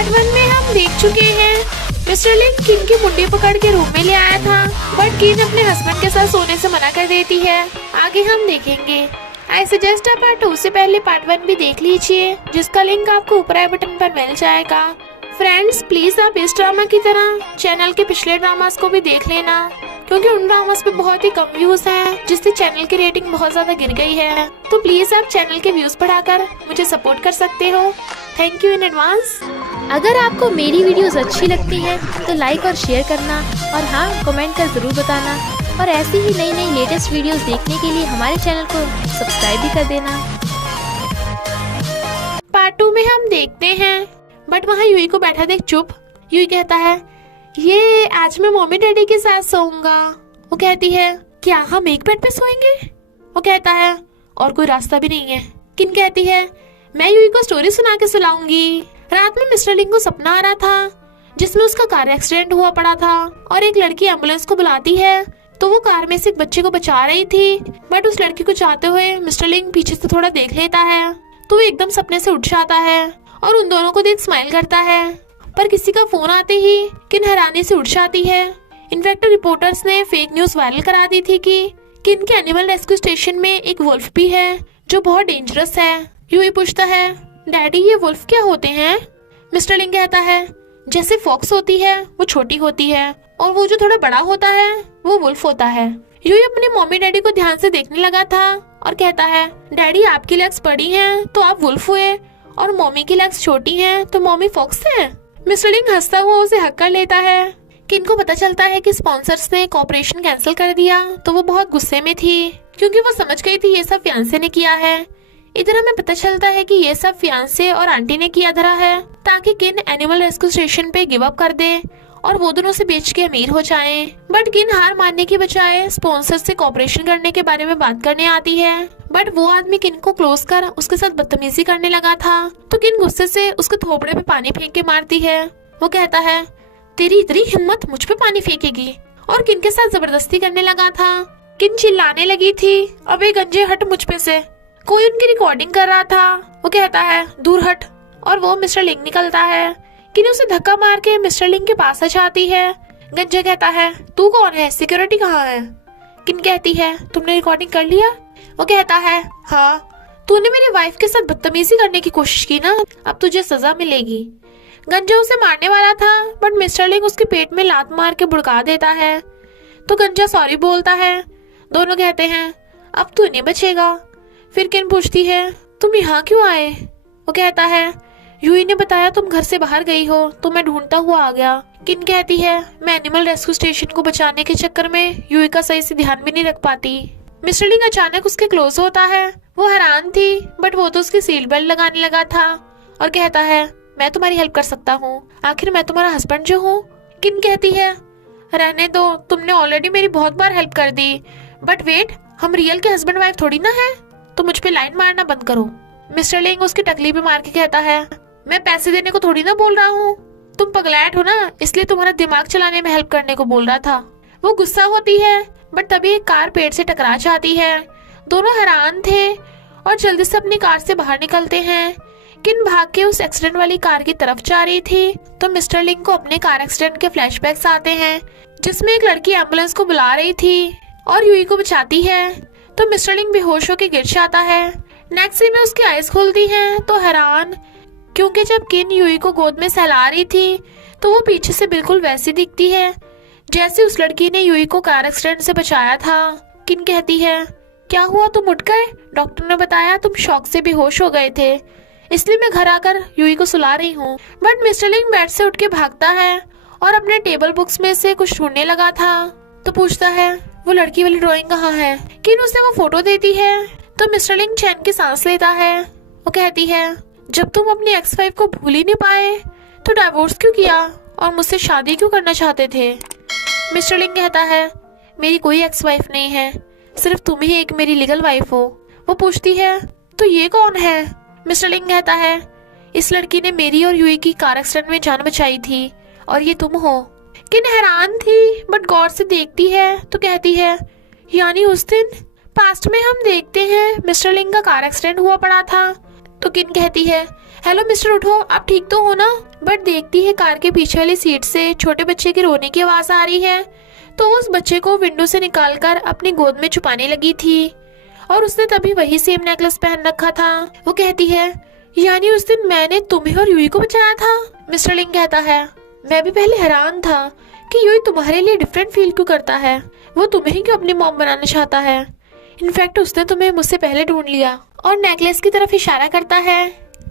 Part 1 में हम देख चुके हैं मिस्टर लिंग किन की मुंडी पकड़ के रूम में ले आया था, बट किन अपने हस्बैंड के साथ सोने से मना कर देती है। आगे हम देखेंगे। आई सजेस्ट आप पार्ट 2 से पहले पार्ट 1 भी देख लीजिए, जिसका लिंक आपको ऊपर आई बटन पर मिल जाएगा। फ्रेंड्स प्लीज आप इस ड्रामा की तरह चैनल के पिछले ड्रामास को भी देख लेना, क्योंकि उन ड्रामास पे बहुत ही कम व्यूज हैं, जिससे चैनल की रेटिंग बहुत ज्यादा गिर गई है। तो प्लीज आप चैनल के व्यूज बढ़ाकर मुझे सपोर्ट कर सकते हो। Thank you in advance. अगर आपको मेरी वीडियोस अच्छी लगती है तो लाइक और शेयर करना, और हाँ कमेंट कर जरूर बताना, और ऐसी ही नई नई लेटेस्ट वीडियोस देखने के लिए हमारे चैनल को सब्सक्राइब भी कर देना। पार्ट 2 में हम देखते हैं, बट वहाँ यूई को बैठा देख चुप। यूई कहता है ये आज मैं मम्मी डैडी के साथ सोऊंगा। वो कहती है क्या हम एक बेड पे सोएंगे? वो कहता है और कोई रास्ता भी नहीं है। किन कहती है मैं यूई को स्टोरी सुना के सुलाऊंगी। रात में मिस्टर लिंग को सपना आ रहा था, जिसमें उसका कार एक्सीडेंट हुआ पड़ा था, और एक लड़की एम्बुलेंस को बुलाती है तो वो कार में से एक बच्चे को बचा रही थी, बट उस लड़की को चाहते हुए मिस्टर लिंग पीछे से थोड़ा देख लेता है तो वो एकदम सपने से उठ जाता है और उन दोनों को देख स्माइल करता है। पर किसी का फोन आते ही किन हैरानी से उठ जाती है। इनफैक्ट रिपोर्टर्स ने फेक न्यूज वायरल करा दी थी कि किन के एनिमल रेस्क्यू स्टेशन में एक वुल्फ भी है जो बहुत डेंजरस है। यूई पूछता है डैडी ये वुल्फ क्या होते हैं? मिस्टर लिंग कहता है जैसे फॉक्स होती है वो छोटी होती है, और वो जो थोड़ा बड़ा होता है वो वुल्फ होता है। यूई अपने मम्मी डैडी को ध्यान से देखने लगा था और कहता है डैडी आपकी लेग्स बड़ी हैं तो आप वुल्फ हुए, और मम्मी की लेग्स छोटी हैं तो मम्मी फॉक्स है। मिस्टर लिंग हंसता हुआ उसे हक कर लेता है। किन को पता चलता है कि स्पॉन्सर्स ने कॉपरेशन कैंसिल कर दिया तो वो बहुत गुस्से में थी, क्योंकि वो समझ गई थी ये सब फियांसे ने किया है। इधर हमें पता चलता है कि ये सब फियांसे और आंटी ने किया धरा है ताकि किन एनिमल रेस्क्यू स्टेशन पे गिव अप कर दे और वो दोनों से बेच के अमीर हो जाएं। बट किन हार मानने की बजाय स्पॉन्सर्स से कॉपरेशन करने के बारे में बात करने आती है, बट वो आदमी किन को क्लोज कर उसके साथ बदतमीजी करने लगा था तो किन गुस्से से उसके थोपड़े पे पानी फेंक के मारती है। वो कहता है तेरी इतनी हिम्मत मुझ पे पानी फेंकेगी, और किन के साथ जबरदस्ती करने लगा था। किन चिल्लाने लगी थी अबे गंजे हट मुझ पे से। कोई उनकी रिकॉर्डिंग कर रहा था। वो कहता है दूर हट, और वो मिस्टर लिंग निकलता है। किन उसे धक्का मार के मिस्टर लिंग के पास आ जाती है। गंजे कहता है तू कौन है, सिक्योरिटी कहाँ है? किन कहती है तुमने रिकॉर्डिंग कर लिया? वो कहता है हाँ, तूने मेरी वाइफ के साथ बदतमीजी करने की कोशिश की ना, अब तुझे सजा मिलेगी। गंजा उसे मारने वाला था, बट मिस्टर लिंग उसके पेट में लात मार के भुड़का देता है तो गंजा सॉरी बोलता है। दोनों कहते हैं अब तू नहीं बचेगा। फिर किन पूछती है तुम यहाँ क्यों आए? वो कहता है यूई ने बताया तुम घर से बाहर गई हो तो मैं ढूंढता हुआ आ गया। किन कहती है मैं एनिमल रेस्क्यू स्टेशन को बचाने के चक्कर में यूई का सही से ध्यान भी नहीं रख पाती। मिस्टर लिंग अचानक उसके क्लोज होता है। वो हैरान थी, बट वो तो उसकी सीट बेल्ट लगाने लगा था और कहता है मैं तुम्हारी हेल्प कर सकता हूँ, आखिर मैं तुम्हारा हस्बैंड जो हूँ। किन कहती है रहने दो, तुमने ऑलरेडी मेरी बहुत बार हेल्प कर दी, बट वेट हम रियल के हस्बैंड वाइफ थोड़ी ना है, तो मुझ पे लाइन मारना बंद करो। मिस्टर लिंग उसकी टकली पे मार के कहता है मैं पैसे देने को थोड़ी ना बोल रहा हूँ, तुम पगलैट हो ना, इसलिए तुम्हारा दिमाग चलाने में हेल्प करने को बोल रहा था। वो गुस्सा होती है, बट तभी एक कार पेड़ से टकरा जाती है। दोनों हैरान थे और जल्दी से अपनी कार से बाहर निकलते हैं। किन भाग के उस एक्सीडेंट वाली कार की तरफ जा रही थी तो मिस्टर लिंग को अपने कार एक्सीडेंट के फ्लैशबैक्स आते हैं, जिसमें एक लड़की एम्बुलेंस को बुला रही थी और यूई को बचाती है तो मिस्टर लिंग बेहोश होकर गिर जाता है। नेक्स्ट सीन में उसकी आईज खुलती हैं तो हैरान, क्योंकि जब किन यूई को गोद में सहला रही थी तो वो पीछे से बिल्कुल वैसी दिखती है जैसे उस लड़की ने यूई को कार एक्सीडेंट से बचाया था। किन कहती है क्या हुआ, तुम उठ गए? डॉक्टर ने बताया तुम शॉक से बेहोश हो गए थे, इसलिए मैं घर आकर यूई को सुला रही हूँ। बट मिस्टर लिंग बेड से उठ के भागता है और अपने टेबल बुक्स में से कुछ ढूंढने लगा था तो पूछता है वो लड़की वाली ड्राइंग कहाँ है? किन उसे वो फोटो देती है तो मिस्टर लिंग चैन की सांस लेता है। वो कहती है जब तुम अपनी एक्स वाइफ को भूल ही नहीं पाए तो डाइवोर्स क्यों किया और मुझसे शादी क्यों करना चाहते थे? मिस्टर लिंग कहता है मेरी कोई एक्स वाइफ नहीं है, सिर्फ तुम ही एक मेरी लीगल वाइफ हो। वो पूछती है तो ये कौन है? मिस्टर लिंग कहता है इस लड़की ने मेरी और यूई की कार एक्सीडेंट में जान बचाई थी और ये तुम हो। किन हैरान थी, बट गौर से देखती है तो कहती है यानी उस दिन पास्ट में हम देखते हैं मिस्टर लिंग का कार एक्सीडेंट हुआ पड़ा था तो किन कहती है, हेलो मिस्टर, उठो, आप ठीक तो हो ना? बट देखती है कार के पीछे वाली सीट से छोटे बच्चे की रोने की आवाज आ रही है। तो उस बच्चे को विंडो से निकालकर अपनी गोद में छुपाने लगी थी और उसने तभी वही सेम नेकलेस पहन रखा था। वो कहती है, यानी उस दिन मैंने तुम्हें और यूई को बचाया था? मिस्टर लिंग कहता है, मैं भी पहले हैरान था कि यूई तुम्हारे लिए डिफरेंट फील क्यों करता है। वो तुम्हें ही क्यों अपनी मॉम बनाना चाहता है? इनफैक्ट उसने तुम्हें मुझसे पहले ढूंढ लिया। और नेकलेस की तरफ इशारा करता है।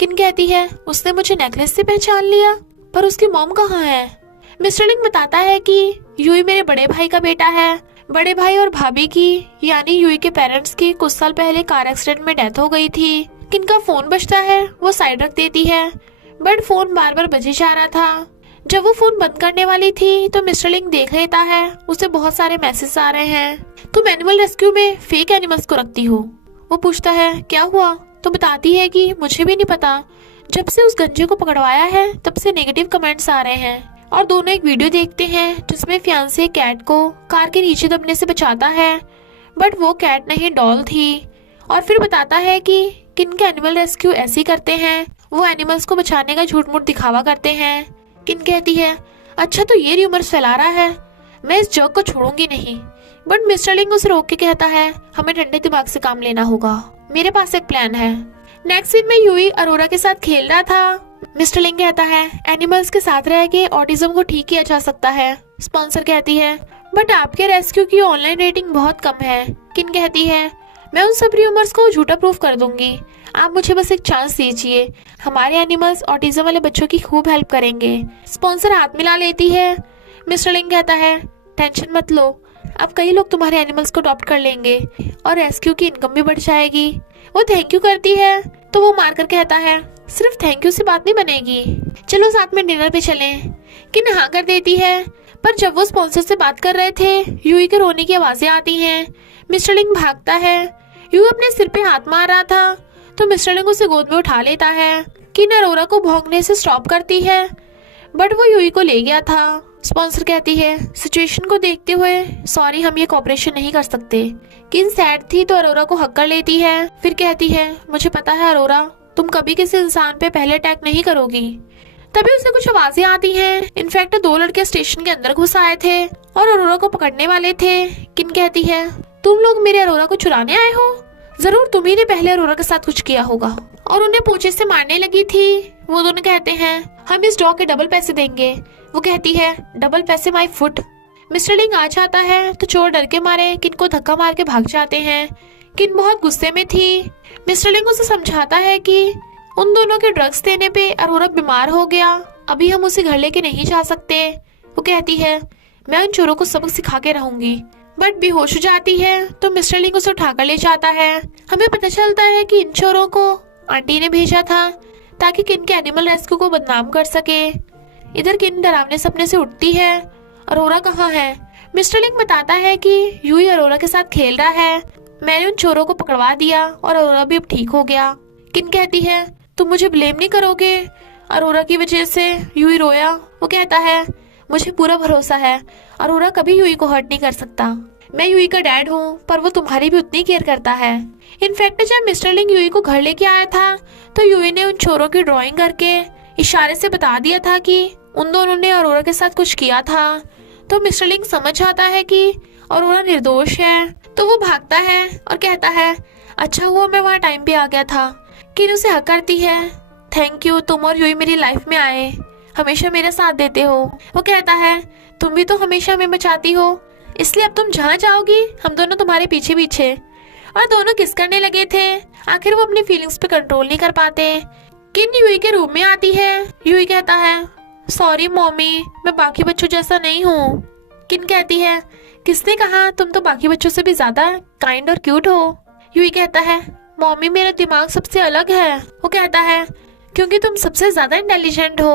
किन कहती है, उसने मुझे नेकलेस से पहचान लिया, पर उसकी मॉम कहाँ है? मिस्टर लिंग बताता है कि यूई मेरे बड़े भाई का बेटा है। बड़े भाई और भाभी की यानी यूई के पेरेंट्स की कुछ साल पहले कार एक्सीडेंट में डेथ हो गई थी। किन का फोन बजता है, वो साइड रख देती है, बट फोन बार बार बजे जा रहा था। जब वो फोन बंद करने वाली थी तो मिस्टर लिंग देख लेता है उसे बहुत सारे मैसेज आ रहे हैं। तुम एनिमल रेस्क्यू में फेक एनिमल्स को रखती हो। वो पूछता है, क्या हुआ? तो बताती है कि मुझे भी नहीं पता, जब से उस गंजे को पकड़वाया है तब से नेगेटिव कमेंट्स आ रहे हैं। और दोनों एक वीडियो देखते हैं जिसमें फियांसे कैट को कार के नीचे दबने से बचाता है, बट वो कैट नहीं डॉल थी। और फिर बताता है कि किन के एनिमल रेस्क्यू ऐसे ही करते हैं, वो एनिमल्स को बचाने का झूठ मूठ दिखावा करते हैं। किन कहती है, अच्छा तो ये र्यूमर्स फैला रहा है, मैं इस जग को छोड़ूंगी नहीं। बट मिस्टर लिंग उसे रोक के कहता है, हमें ठंडे दिमाग से काम लेना होगा, मेरे पास एक प्लान है। नेक्स्ट सीन में यूई अरोरा के साथ खेल रहा था। मिस्टर लिंग कहता है, एनिमल्स के साथ रह के ऑटिज्म को ठीक किया जा सकता है। स्पॉन्सर कहती है, बट आपके रेस्क्यू की ऑनलाइन रेटिंग बहुत कम है। किन कहती है, मैं उन सब र्यूमर्स को झूठा प्रूफ कर दूंगी, आप मुझे बस एक चांस दीजिए, हमारे एनिमल्स ऑटिज्म वाले बच्चों की खूब हेल्प करेंगे। स्पॉन्सर हाथ मिला लेती है। मिस्टर लिंग कहता है, टेंशन मत लो, अब कई लोग तुम्हारे एनिमल्स को अडॉप्ट कर लेंगे और रेस्क्यू की इनकम भी बढ़ जाएगी। वो थैंक यू करती है तो वो मारकर कहता है, सिर्फ थैंक यू से बात नहीं बनेगी, चलो साथ में डिनर पे चलें। किन हाँ कर देती है, पर जब वो स्पॉन्सर से बात कर रहे थे यूई के रोने की आवाजें आती हैं। मिस्टर लिंग भागता है। यूई अपने सिर पे हाथ मार रहा था तो मिस्टर लिंग उसे गोद में उठा लेता है। किन अरोरा को भौंकने से स्टॉप करती है, बट वो यूई को ले गया था। स्पॉन्सर कहती है, सिचुएशन को देखते हुए सॉरी, हम ये कॉपरेशन नहीं कर सकते। किन सैड थी तो अरोरा को हक कर लेती है, फिर कहती है, मुझे पता है अरोरा, तुम कभी किसी इंसान पे पहले अटैक नहीं करोगी। तभी उसे कुछ आवाजें आती हैं। इनफैक्ट 2 लड़के स्टेशन के अंदर घुस आए थे और अरोरा को पकड़ने वाले थे। किन कहती है, तुम लोग मेरे अरोरा को चुराने आए हो, जरूर तुम्ही ने पहले अरोरा के साथ कुछ किया होगा। और उन्हें पूंछे से मारने लगी थी। वो दोनों कहते हैं, हम इस डॉग के डबल पैसे देंगे। वो कहती है, डबल पैसे माय फुट। मिस्टर लिंग आ जाता है तो चोर डर के मारे किन को धक्का मार के भाग जाते हैं। किन बहुत गुस्से में थी। मिस्टर लिंग उसे समझाता है कि उन दोनों के ड्रग्स देने पे अरोरा बीमार हो गया, अभी हम उसे घर लेके नहीं जा सकते। वो कहती है, मैं उन चोरों को सबक सिखा के रहूंगी, बट बेहोश हो जाती है तो मिस्टर लिंग उसे उठाकर ले जाता है। हमें पता चलता है कि इन चोरों को आंटी ने भेजा था ताकि किन के एनिमल रेस्क्यू को बदनाम कर सके। इधर किन डरावने सपने से उठती है, अरोरा कहाँ है? मिस्टर लिंग बताता है कि यूई अरोरा के साथ खेल रहा है, मैंने उन चोरों को पकड़वा दिया और अरोरा भी अब ठीक हो गया। किन कहती है, तुम मुझे ब्लेम नहीं करोगे, अरोरा की वजह से यूई रोया। वो कहता है, मुझे पूरा भरोसा है, अरोरा कभी यूई को हर्ट नहीं कर सकता। मैं यूई का डैड हूँ, पर वो तुम्हारी भी उतनी केयर करता है। इनफैक्ट जब मिस्टर लिंग यूई को घर लेके आया था तो यूई ने उन चोरों की ड्राइंग करके इशारे से बता दिया था कि उन दोनों ने अरोरा के साथ कुछ किया था। तो मिस्टर लिंग समझ आता है कि अरोरा निर्दोष है, तो वो भागता है और कहता है, अच्छा हुआ मैं वहाँ टाइम पे आ गया था। किन उसे हक करती है, थैंक यू, तुम और यूई मेरी लाइफ में आए, हमेशा मेरा साथ देते हो। वो कहता है, तुम भी तो हमेशा हमें बचाती हो, इसलिए अब तुम जहाँ जाओगी हम दोनों तुम्हारे पीछे पीछे। और दोनों किस करने लगे थे। आखिर वो अपनी फीलिंग्स पे कंट्रोल नहीं कर पाते। किन यूई के रूम में आती है। यूई कहता है, सॉरी मॉमी, मैं बाकी बच्चों जैसा नहीं हूँ। किन कहती है, किसने कहा, तुम तो बाकी बच्चों से भी ज्यादा काइंड और क्यूट हो। यूई कहता है, मॉमी मेरा दिमाग सबसे अलग है। वो कहता है, क्योंकि तुम सबसे ज्यादा इंटेलिजेंट हो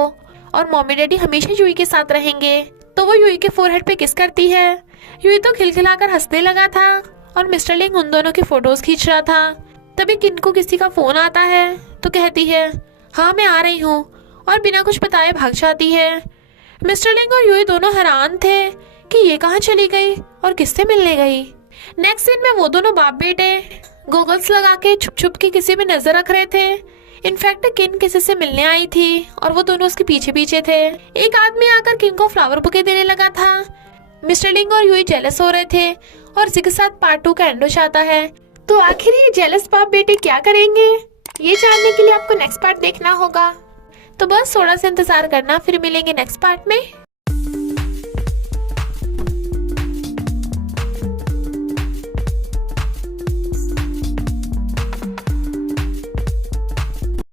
और मॉमी डैडी हमेशा यूई के साथ रहेंगे। तो वो यूई के फोरहेड पे किस करती है। यूई तो खिलखिलाकर हंसने लगा था और मिस्टर लिंग उन दोनों की फोटोज खींच रहा था। तभी किन को किसी का फोन आता है तो कहती है, हाँ मैं आ रही हूँ, और बिना कुछ बताए भाग जाती है। मिस्टर लिंग और यूई दोनों हैरान थे कि ये कहाँ चली गई और किससे मिलने गई। नेक्स्ट सीन में वो दोनों बाप बेटे गॉगल्स लगा के छुप छुप के किसी में नजर रख रहे थे। इनफैक्ट किन किसी से मिलने आई थी और वो दोनों उसके पीछे पीछे थे। एक आदमी आकर किन को फ्लावर बुके देने लगा था। मिस्टर लिंग और यूई जेलस हो रहे थे और इसी के साथ पार्ट 2 का एंड हो जाता है। तो आखिर ये जेलस बाप बेटे क्या करेंगे, ये जानने के लिए आपको नेक्स्ट पार्ट देखना होगा। तो बस थोड़ा सा इंतजार करना, फिर मिलेंगे नेक्स्ट पार्ट में।